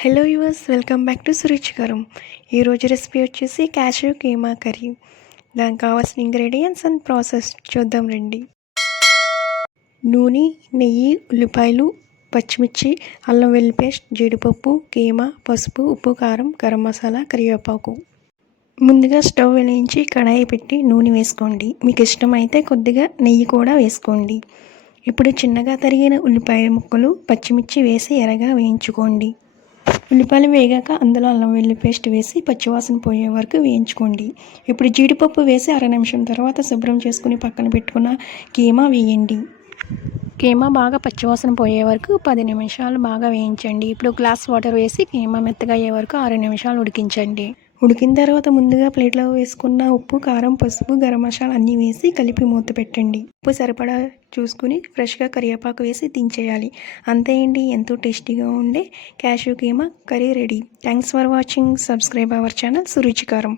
Hello yours, welcome back to Suruchikaram. ఈరోజు recipe వచ్చేసి cashew keema curry. దానికి కావాల్సిన ఇంగ్రీడియంట్స్ అండ్ ప్రాసెస్ చూద్దాం రండి. నూనె, నెయ్యి, ఉల్లిపాయలు, పచ్చిమిర్చి, అల్లం వెల్లుల్లి పేస్ట్, జీడిపప్పు, కీమా, పసుపు, ఉప్పు, కారం, గరం మసాలా, కరివేపాకు. ముందుగా స్టవ్ వెలిగించి కడాయి పెట్టి నూనె వేసుకోండి. మీకు ఇష్టమైతే కొద్దిగా నెయ్యి కూడా వేసుకోండి. ఇప్పుడు చిన్నగా తరిగిన ఉల్లిపాయ ముక్కలు, పచ్చిమిర్చి వేసి ఎర్రగా వేయించుకోండి. ఉల్లిపాయలు వేగాక అందులో అల్లం వెల్లుల్లి పేస్ట్ వేసి పచ్చివాసన పోయే వరకు వేయించుకోండి. ఇప్పుడు జీడిపప్పు వేసి అర నిమిషం తర్వాత శుభ్రం చేసుకుని పక్కన పెట్టుకున్న కీమా వేయండి. కీమా బాగా పచ్చివాసన పోయే వరకు 10 నిమిషాలు బాగా వేయించండి. ఇప్పుడు గ్లాస్ వాటర్ వేసి కీమా మెత్తగా అయ్యే వరకు 6 నిమిషాలు ఉడికించండి. ఉడికిన తర్వాత ముందుగా ప్లేట్లో వేసుకున్న ఉప్పు, కారం, పసుపు, గరం మసాలా అన్నీ వేసి కలిపి మూత పెట్టండి. ఉప్పు సరిపడా చూసుకుని ఫ్రెష్గా కరివేపాకు వేసి దించేయాలి. అంతే అండి, ఎంతో టేస్టీగా ఉండే cashew keema curry ready. Thanks for watching. Subscribe our channel సురుచికరం.